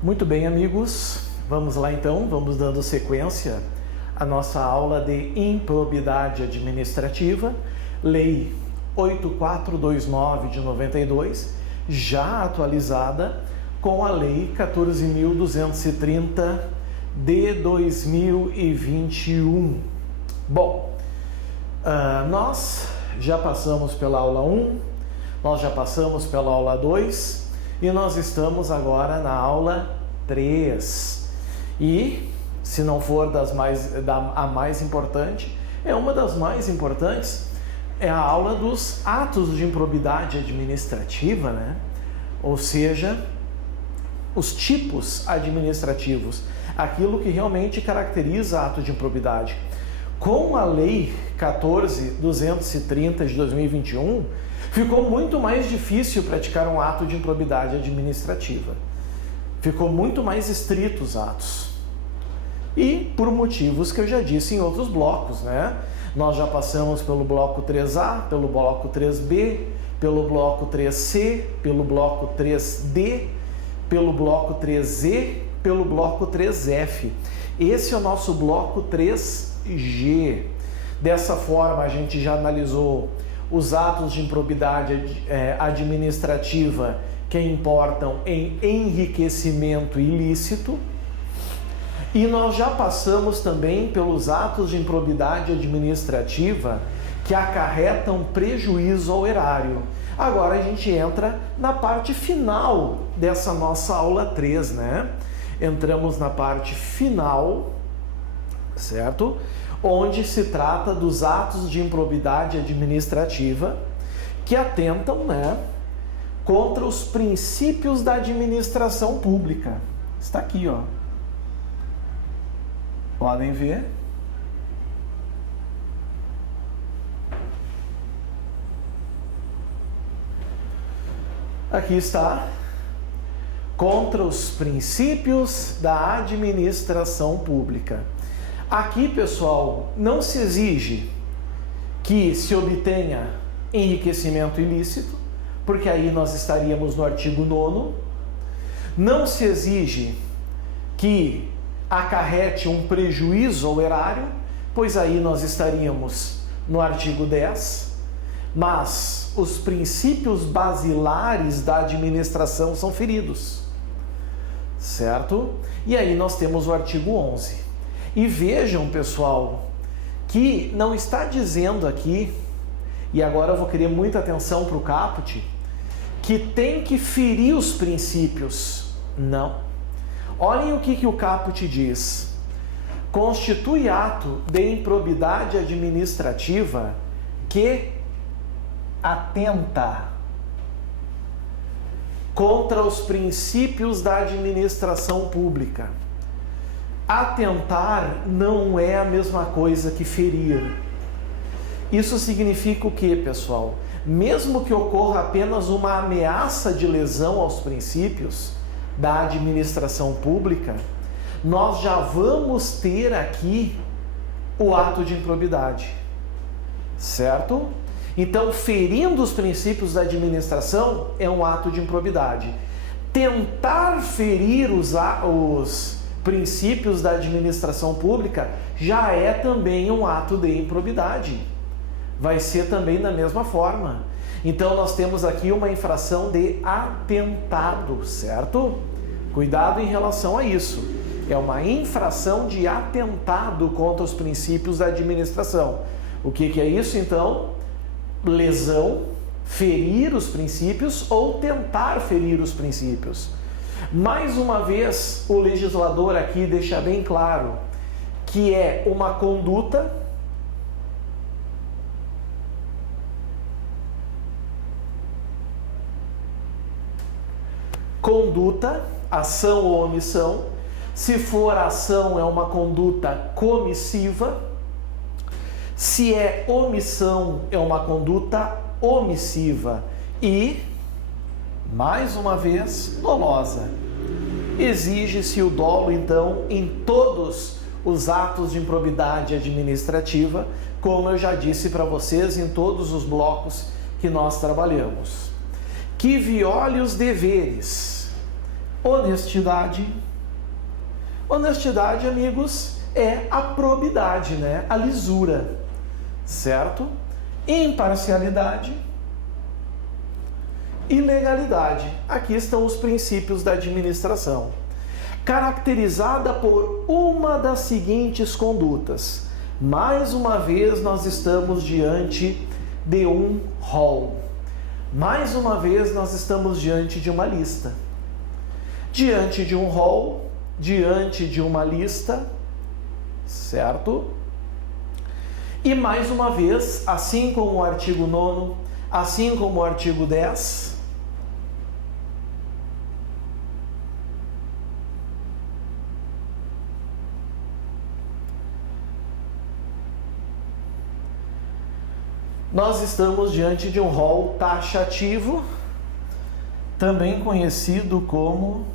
Muito bem, amigos, vamos lá então, vamos dando sequência à nossa aula de improbidade administrativa, Lei 8429 de 92, já atualizada com a Lei 14.230 de 2021. Bom, nós já passamos pela aula 1, nós já passamos pela aula 2 e nós estamos agora na aula 3. E, se não for a mais importante, é uma das mais importantes, é a aula dos atos de improbidade administrativa, né? Ou seja, os tipos administrativos, aquilo que realmente caracteriza ato de improbidade. Com a Lei 14.230 de 2021, ficou muito mais difícil praticar um ato de improbidade administrativa. Ficou muito mais estrito os atos. E por motivos que eu já disse em outros blocos, né? Nós já passamos pelo bloco 3A, pelo bloco 3B, pelo bloco 3C, pelo bloco 3D, pelo bloco 3E, pelo bloco 3F. Esse é o nosso bloco 3G. Dessa forma, a gente já analisou os atos de improbidade administrativa que importam em enriquecimento ilícito. E nós já passamos também pelos atos de improbidade administrativa que acarretam prejuízo ao erário. Agora a gente entra na parte final dessa nossa aula 3, né? Entramos na parte final, certo? Onde se trata dos atos de improbidade administrativa que atentam, né, contra os princípios da administração pública. Está aqui, ó. Podem ver. Aqui está. Contra os princípios da administração pública. Aqui, pessoal, não se exige que se obtenha enriquecimento ilícito, porque aí nós estaríamos no artigo 9º. Não se exige que acarrete um prejuízo ao erário, pois aí nós estaríamos no artigo 10. Mas os princípios basilares da administração são feridos, certo? E aí nós temos o artigo 11. E vejam, pessoal, que não está dizendo aqui, e agora eu vou querer muita atenção para o caput, que tem que ferir os princípios. Não. Olhem o que o caput diz. Constitui ato de improbidade administrativa que atenta contra os princípios da administração pública. Atentar não é a mesma coisa que ferir. Isso significa o quê, pessoal? Mesmo que ocorra apenas uma ameaça de lesão aos princípios da administração pública, nós já vamos ter aqui o ato de improbidade, certo? Então, ferindo os princípios da administração é um ato de improbidade. Tentar ferir os princípios da administração pública já é também um ato de improbidade. Vai ser também da mesma forma. Então nós temos aqui uma infração de atentado, certo? Cuidado em relação a isso. É uma infração de atentado contra os princípios da administração. O que é isso então? Lesão, ferir os princípios ou tentar ferir os princípios. Mais uma vez, o legislador aqui deixa bem claro que é uma conduta ação ou omissão. Se for ação, é uma conduta comissiva. Se é omissão, é uma conduta omissiva. E, mais uma vez, dolosa. Exige-se o dolo, então, em todos os atos de improbidade administrativa, como eu já disse para vocês em todos os blocos que nós trabalhamos. Que viole os deveres honestidade. Honestidade, amigos, é a probidade, né? A lisura, certo? Imparcialidade e legalidade. Aqui estão os princípios da administração, caracterizada por uma das seguintes condutas. Mais uma vez, nós estamos diante de um rol. Mais uma vez, nós estamos diante de uma lista. Diante de um rol, diante de uma lista, certo? E mais uma vez, assim como o artigo 9º, assim como o artigo 10, nós estamos diante de um rol taxativo, também conhecido como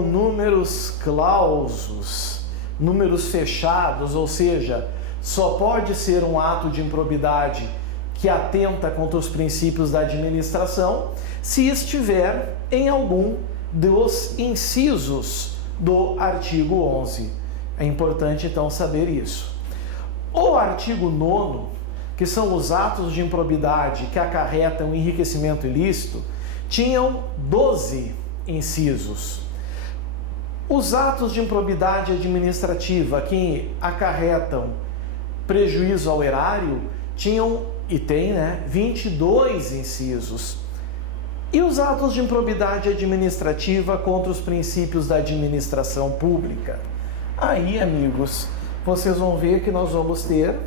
números clausos, números fechados, ou seja, só pode ser um ato de improbidade que atenta contra os princípios da administração se estiver em algum dos incisos do artigo 11. É importante então saber isso. O artigo 9º, que são os atos de improbidade que acarretam enriquecimento ilícito, tinham 12 incisos. Os atos de improbidade administrativa que acarretam prejuízo ao erário tinham e tem, 22 incisos. E os atos de improbidade administrativa contra os princípios da administração pública? Aí, amigos, vocês vão ver que nós vamos ter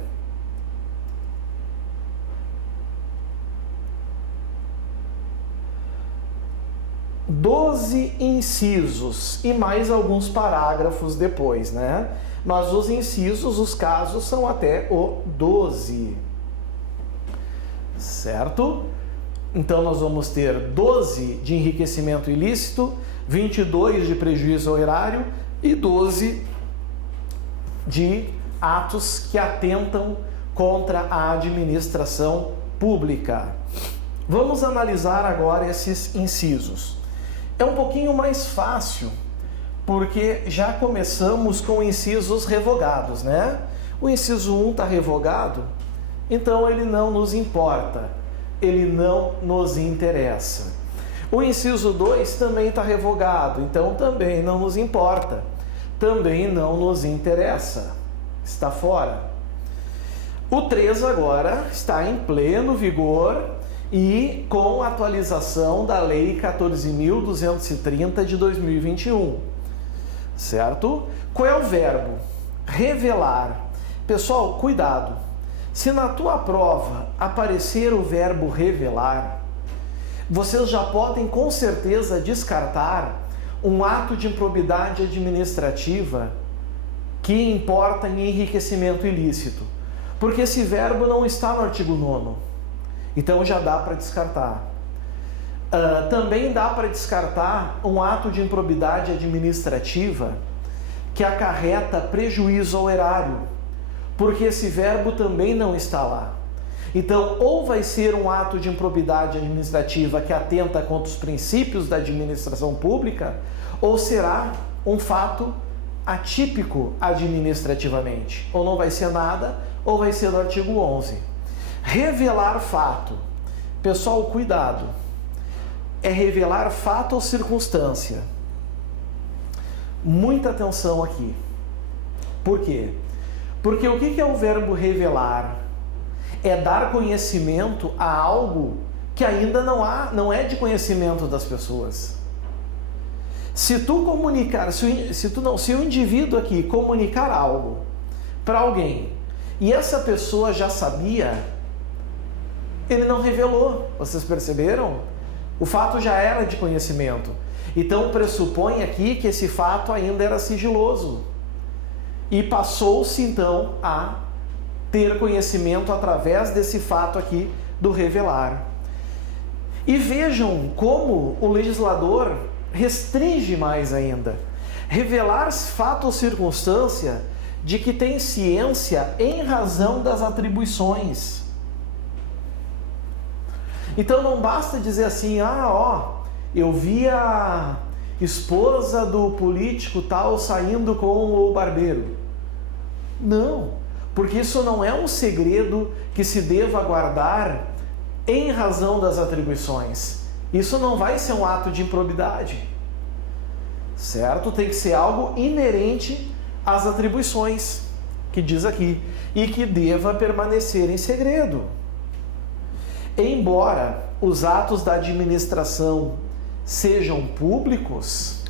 doze incisos e mais alguns parágrafos depois, Mas os incisos, os casos, são até o 12. Certo? Então nós vamos ter 12 de enriquecimento ilícito, 22 de prejuízo ao erário e 12 de atos que atentam contra a administração pública. Vamos analisar agora esses incisos. É um pouquinho mais fácil, porque já começamos com incisos revogados, O inciso 1 está revogado, então ele não nos importa, ele não nos interessa. O inciso 2 também está revogado, então também não nos importa, também não nos interessa, está fora. O 3 agora está em pleno vigor e com atualização da Lei 14.230 de 2021, certo? Qual é o verbo? Revelar. Pessoal, cuidado. Se na tua prova aparecer o verbo revelar, vocês já podem com certeza descartar um ato de improbidade administrativa que importa em enriquecimento ilícito, porque esse verbo não está no artigo 9º, então já dá para descartar. Também dá para descartar um ato de improbidade administrativa que acarreta prejuízo ao erário, porque esse verbo também não está lá. Então, ou vai ser um ato de improbidade administrativa que atenta contra os princípios da administração pública, ou será um fato atípico administrativamente. Ou não vai ser nada, ou vai ser no artigo 11. Revelar fato. Pessoal, cuidado. É revelar fato ou circunstância. Muita atenção aqui. Por quê? Porque o que é o verbo revelar? É dar conhecimento a algo que ainda não é de conhecimento das pessoas. Se tu comunicar, se o indivíduo aqui comunicar algo para alguém e essa pessoa já sabia, ele não revelou. Vocês perceberam? O fato já era de conhecimento. Então pressupõe aqui que esse fato ainda era sigiloso. E passou-se então a ter conhecimento através desse fato aqui do revelar. E vejam como o legislador restringe mais ainda. Revelar fato ou circunstância de que tem ciência em razão das atribuições. Então não basta dizer assim, eu vi a esposa do político tal saindo com o barbeiro. Não, porque isso não é um segredo que se deva guardar em razão das atribuições. Isso não vai ser um ato de improbidade, certo? Tem que ser algo inerente às atribuições, que diz aqui, e que deva permanecer em segredo. Embora os atos da administração sejam públicos,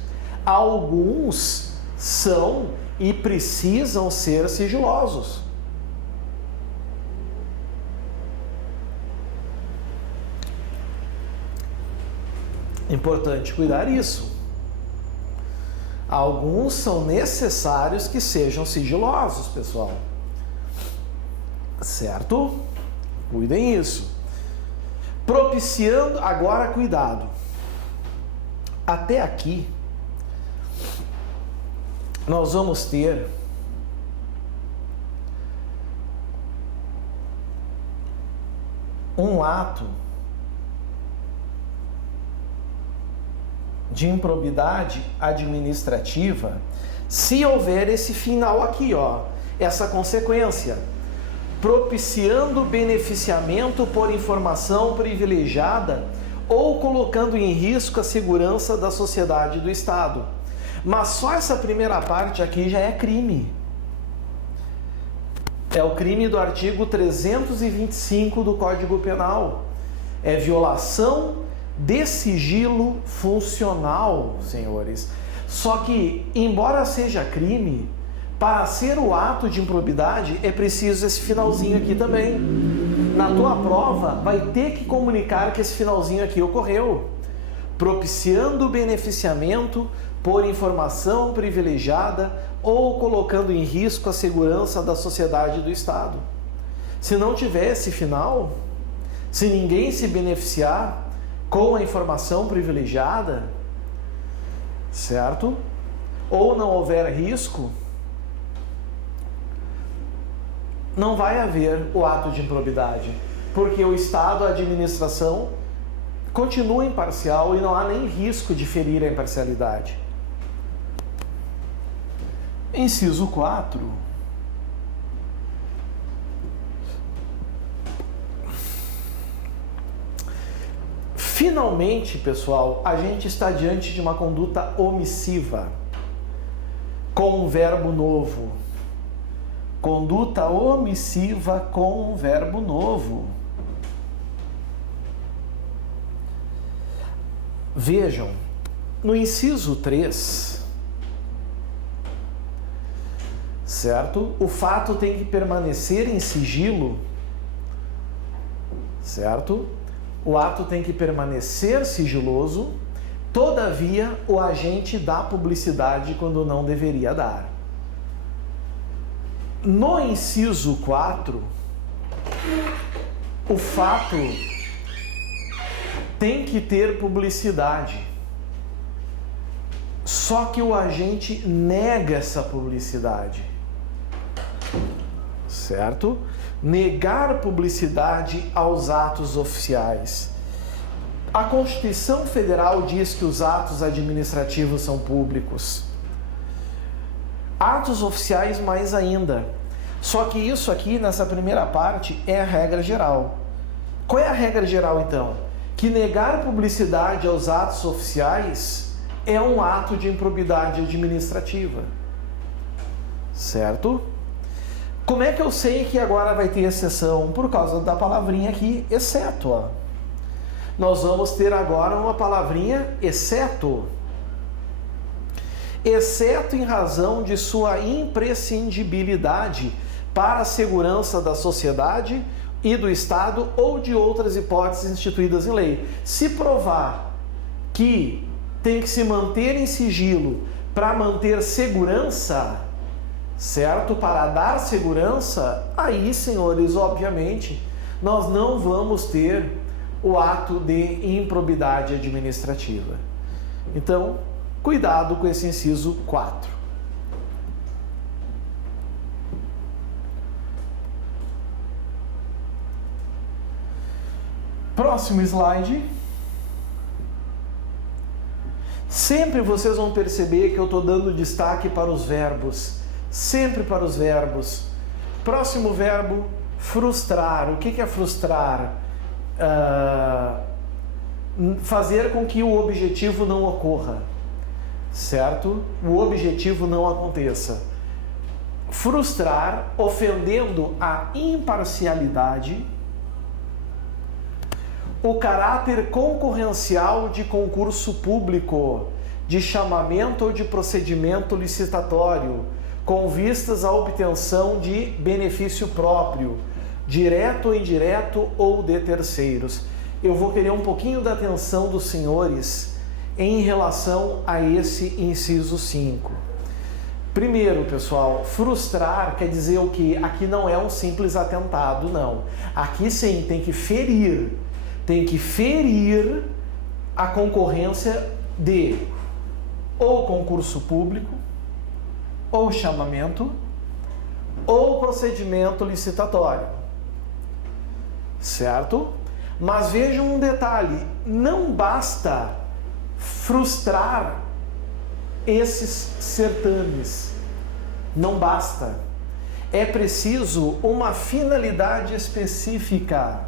alguns são e precisam ser sigilosos. Importante cuidar isso. Alguns são necessários que sejam sigilosos, pessoal. Certo? Cuidem isso. Propiciando, agora cuidado. Até aqui, nós vamos ter um ato de improbidade administrativa se houver esse final aqui, essa consequência. Propiciando beneficiamento por informação privilegiada ou colocando em risco a segurança da sociedade e do Estado. Mas só essa primeira parte aqui já é crime. É o crime do artigo 325 do Código Penal. É violação de sigilo funcional, senhores. Só que, embora seja crime, para ser o ato de improbidade é preciso esse finalzinho aqui também. Na tua prova vai ter que comunicar que esse finalzinho aqui ocorreu. Propiciando o beneficiamento por informação privilegiada ou colocando em risco a segurança da sociedade e do Estado. Se não tiver esse final, se ninguém se beneficiar com a informação privilegiada, certo? Ou não houver risco, não vai haver o ato de improbidade, porque o Estado, a administração, continua imparcial e não há nem risco de ferir a imparcialidade. Inciso 4. Finalmente, pessoal, a gente está diante de uma conduta omissiva, com um verbo novo. Conduta omissiva com um verbo novo. Vejam, no inciso 3, certo? O fato tem que permanecer em sigilo, certo? O ato tem que permanecer sigiloso, todavia o agente dá publicidade quando não deveria dar. No inciso 4, o fato tem que ter publicidade, só que o agente nega essa publicidade, certo? Negar publicidade aos atos oficiais. A Constituição Federal diz que os atos administrativos são públicos. Atos oficiais mais ainda. Só que isso aqui, nessa primeira parte, é a regra geral. Qual é a regra geral, então? Que negar publicidade aos atos oficiais é um ato de improbidade administrativa. Certo? Como é que eu sei que agora vai ter exceção? Por causa da palavrinha aqui, exceto. Nós vamos ter agora uma palavrinha, exceto. Exceto em razão de sua imprescindibilidade para a segurança da sociedade e do Estado ou de outras hipóteses instituídas em lei. Se provar que tem que se manter em sigilo para manter segurança, certo? Para dar segurança, aí, senhores, obviamente, nós não vamos ter o ato de improbidade administrativa. Então, cuidado com esse inciso 4. Próximo slide. Sempre vocês vão perceber que eu estou dando destaque para os verbos. Sempre para os verbos. Próximo verbo, frustrar. O que é frustrar? Fazer com que o objetivo não ocorra, certo? O objetivo não aconteça. Frustrar, ofendendo a imparcialidade, o caráter concorrencial de concurso público, de chamamento ou de procedimento licitatório, com vistas à obtenção de benefício próprio, direto ou indireto ou de terceiros. Eu vou querer um pouquinho da atenção dos senhores em relação a esse inciso 5. Primeiro, pessoal, frustrar quer dizer o quê? Aqui não é um simples atentado, não. Aqui sim, tem que ferir a concorrência de ou concurso público, ou chamamento, ou procedimento licitatório, certo? Mas vejam um detalhe, não basta frustrar esses certames, não basta. É preciso uma finalidade específica.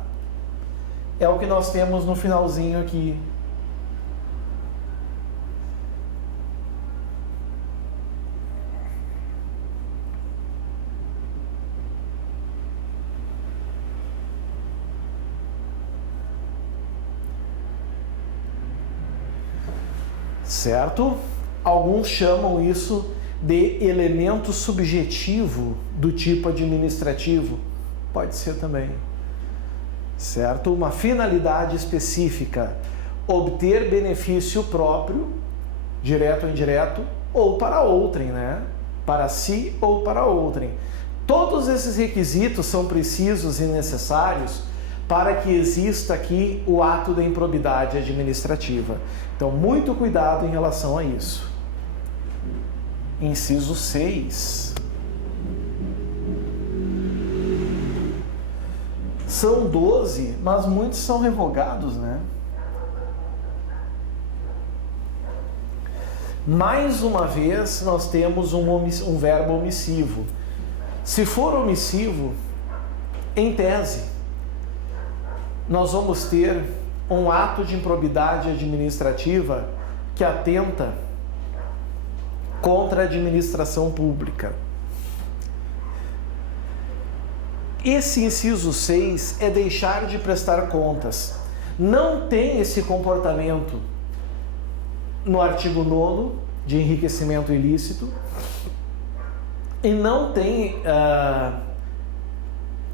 É o que nós temos no finalzinho aqui. Certo? Alguns chamam isso de elemento subjetivo do tipo administrativo. Pode ser também. Certo? Uma finalidade específica, obter benefício próprio, direto ou indireto, ou para outrem, né? Para si ou para outrem. Todos esses requisitos são precisos e necessários para que exista aqui o ato da improbidade administrativa. Então, muito cuidado em relação a isso. Inciso 6. São 12, mas muitos são revogados, né? Mais uma vez, nós temos um verbo omissivo. Se for omissivo, em tese, nós vamos ter um ato de improbidade administrativa que atenta contra a administração pública. Esse inciso 6 é deixar de prestar contas. Não tem esse comportamento no artigo 9º de enriquecimento ilícito e não tem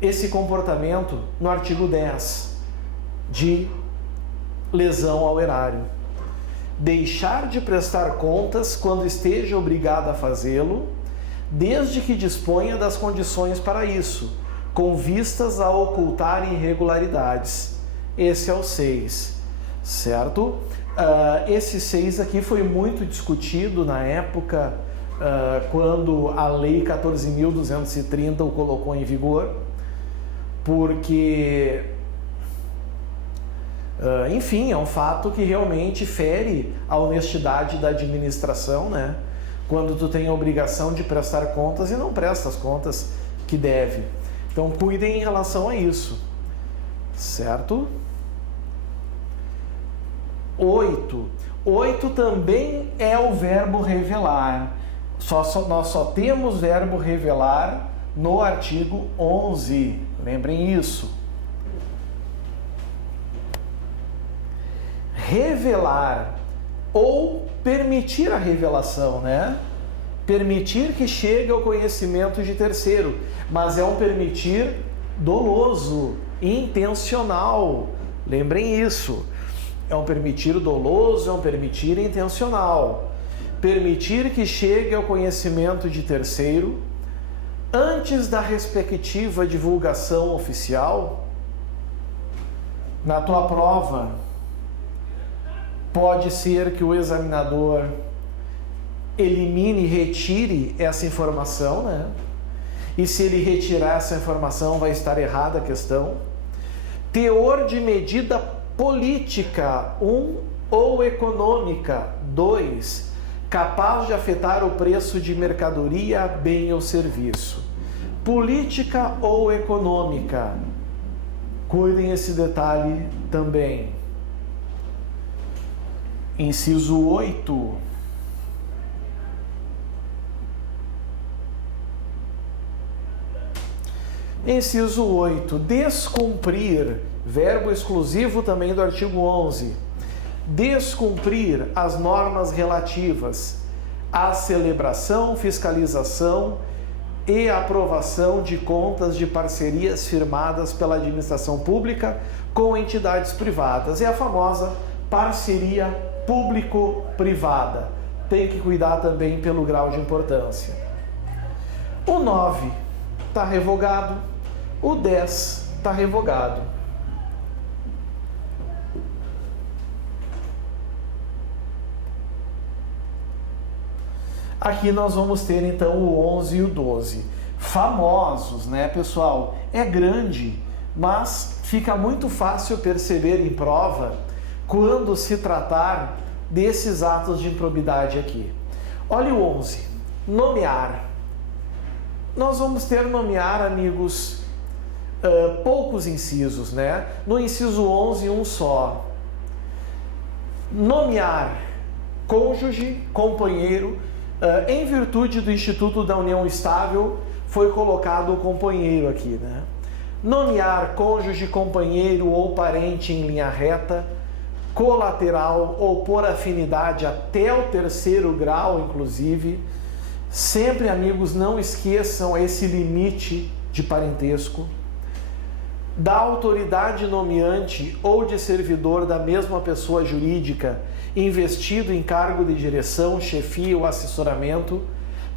esse comportamento no artigo 10 de lesão ao erário. Deixar de prestar contas quando esteja obrigado a fazê-lo, desde que disponha das condições para isso, com vistas a ocultar irregularidades. Esse é o 6, certo? Esse 6 aqui foi muito discutido na época, quando a Lei 14.230 o colocou em vigor, porque, enfim, é um fato que realmente fere a honestidade da administração, né? Quando tu tem a obrigação de prestar contas e não presta as contas que deve. Então, cuidem em relação a isso, certo? 8. 8 também é o verbo revelar. Nós só temos verbo revelar no artigo 11. Lembrem isso. Revelar ou permitir a revelação, né? Permitir que chegue ao conhecimento de terceiro, mas é um permitir doloso, intencional. Lembrem isso. É um permitir doloso, é um permitir intencional. Permitir que chegue ao conhecimento de terceiro antes da respectiva divulgação oficial. Na tua prova, Pode ser que o examinador elimine e retire essa informação, né? E se ele retirar essa informação, vai estar errada a questão. Teor de medida política, 1, ou econômica, 2, capaz de afetar o preço de mercadoria, bem ou serviço. Política ou econômica, cuidem esse detalhe também. Inciso 8. Inciso 8. Descumprir, verbo exclusivo também do artigo 11. Descumprir as normas relativas à celebração, fiscalização e aprovação de contas de parcerias firmadas pela administração pública com entidades privadas. É a famosa parceria público-privada. Tem que cuidar também pelo grau de importância. O 9 está revogado, o 10 está revogado. Aqui nós vamos ter então o 11 e o 12. Famosos, né, pessoal? É grande, mas fica muito fácil perceber em prova quando se tratar desses atos de improbidade aqui. Olha o 11. Nomear. Nós vamos ter nomear, amigos, poucos incisos, né? No inciso 11, um só. Nomear cônjuge, companheiro, em virtude do Instituto da União Estável, foi colocado o companheiro aqui, né? Nomear cônjuge, companheiro ou parente em linha reta, colateral ou por afinidade até o 3º grau, inclusive. Sempre, amigos, não esqueçam esse limite de parentesco. Da autoridade nomeante ou de servidor da mesma pessoa jurídica investido em cargo de direção, chefia ou assessoramento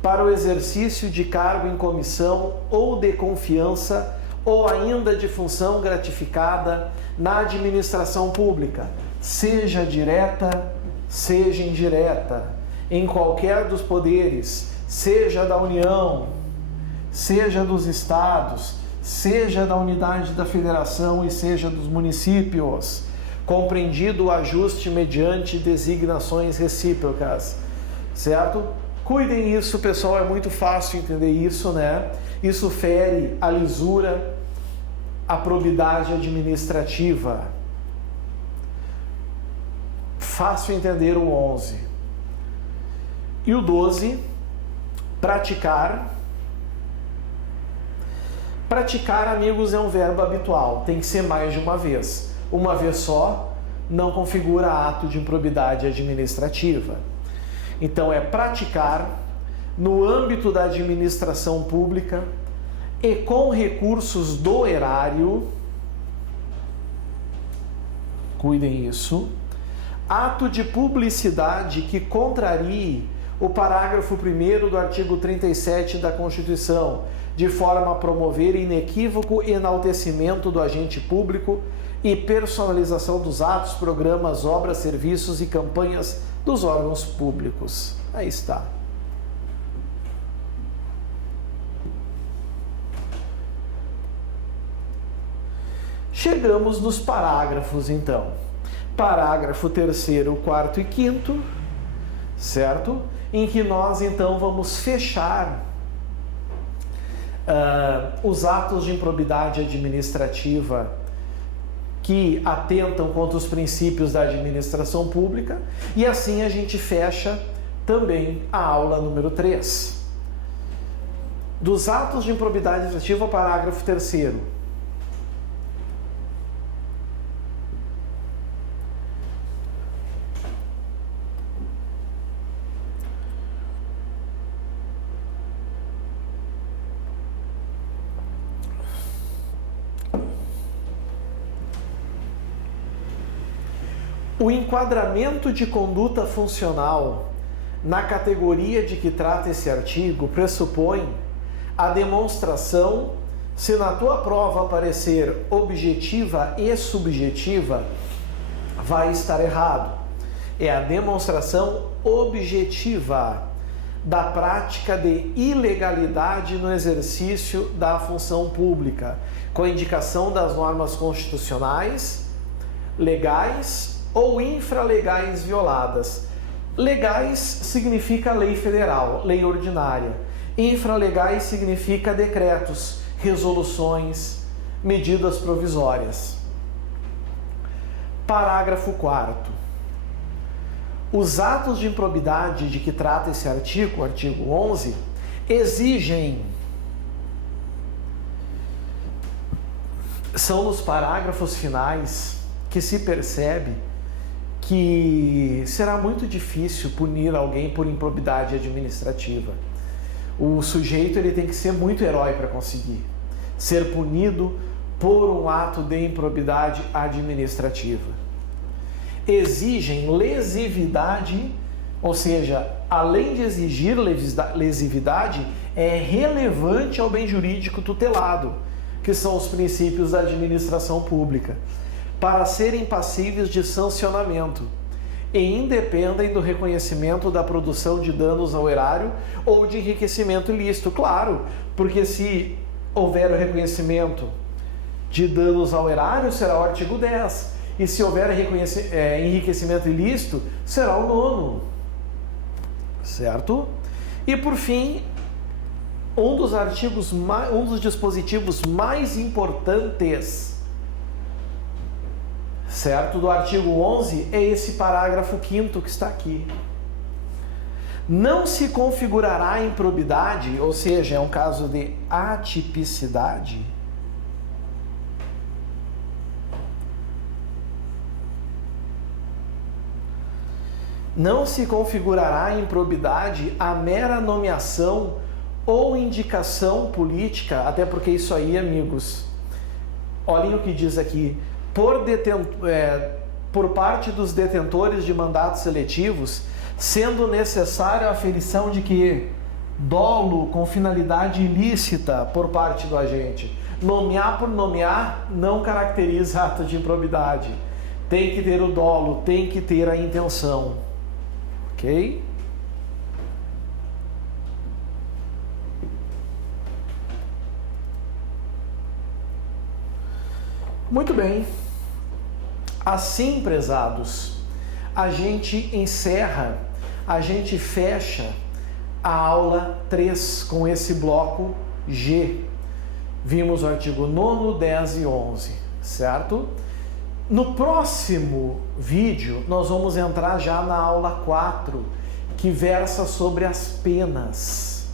para o exercício de cargo em comissão ou de confiança ou ainda de função gratificada na administração pública, seja direta, seja indireta, em qualquer dos poderes, seja da União, seja dos estados, seja da unidade da federação e seja dos municípios, compreendido o ajuste mediante designações recíprocas, certo? Cuidem isso, pessoal, é muito fácil entender isso, né? Isso fere a lisura, a probidade administrativa. Fácil entender o 11. E o 12, praticar. Praticar, amigos, é um verbo habitual, tem que ser mais de uma vez. Uma vez só não configura ato de improbidade administrativa. Então é praticar no âmbito da administração pública e com recursos do erário, cuidem isso, ato de publicidade que contrarie o parágrafo 1º do artigo 37 da Constituição, de forma a promover inequívoco enaltecimento do agente público e personalização dos atos, programas, obras, serviços e campanhas dos órgãos públicos. Aí está. Chegamos nos parágrafos, então. Parágrafo 3º, 4º e 5º, certo? Em que nós, então, vamos fechar os atos de improbidade administrativa que atentam contra os princípios da administração pública, e assim a gente fecha também a aula número 3. Dos atos de improbidade administrativa, parágrafo 3º. O enquadramento de conduta funcional na categoria de que trata esse artigo pressupõe a demonstração, se na tua prova aparecer objetiva e subjetiva, vai estar errado. é a demonstração objetiva da prática de ilegalidade no exercício da função pública, com a indicação das normas constitucionais, legais ou infralegais violadas. Legais significa lei federal, lei ordinária. Infralegais significa decretos, resoluções, medidas provisórias. Parágrafo 4º. Os atos de improbidade de que trata esse artigo, o artigo 11, exigem, são nos parágrafos finais que se percebe que será muito difícil punir alguém por improbidade administrativa. O sujeito ele tem que ser muito herói para conseguir ser punido por um ato de improbidade administrativa. Exigem lesividade, ou seja, além de exigir lesividade, é relevante ao bem jurídico tutelado, que são os princípios da administração pública, para serem passíveis de sancionamento e independem do reconhecimento da produção de danos ao erário ou de enriquecimento ilícito. Claro, porque se houver o reconhecimento de danos ao erário, será o artigo 10. E se houver enriquecimento ilícito, será o 9º. Certo? E por fim, um dos dispositivos mais importantes, certo, do artigo 11 é esse parágrafo 5º que está aqui. Não se configurará improbidade, ou seja, é um caso de atipicidade, não se configurará improbidade a mera nomeação ou indicação política, até porque isso aí, amigos, olhem o que diz aqui, por parte dos detentores de mandatos seletivos, sendo necessário a aferição de que dolo com finalidade ilícita por parte do agente. Nomear por nomear não caracteriza ato de improbidade. Tem que ter o dolo, tem que ter a intenção. Ok? Muito bem. Assim, prezados, a gente encerra, a gente fecha a aula 3 com esse bloco G. Vimos o artigo 9º, 10 e 11, certo? No próximo vídeo, nós vamos entrar já na aula 4, que versa sobre as penas.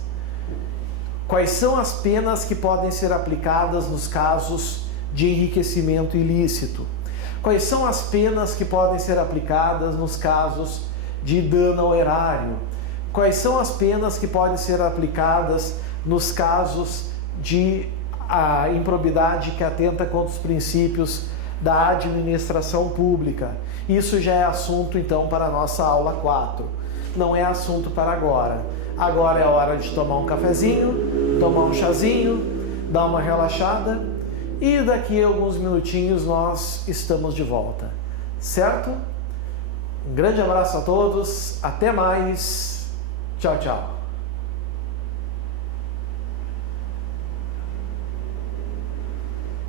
Quais são as penas que podem ser aplicadas nos casos de enriquecimento ilícito? Quais são as penas que podem ser aplicadas nos casos de dano ao erário? Quais são as penas que podem ser aplicadas nos casos de improbidade que atenta contra os princípios da administração pública? Isso já é assunto, então, para a nossa aula 4. Não é assunto para agora. Agora é hora de tomar um cafezinho, tomar um chazinho, dar uma relaxada e daqui a alguns minutinhos nós estamos de volta. Certo? Um grande abraço a todos, até mais, tchau, tchau.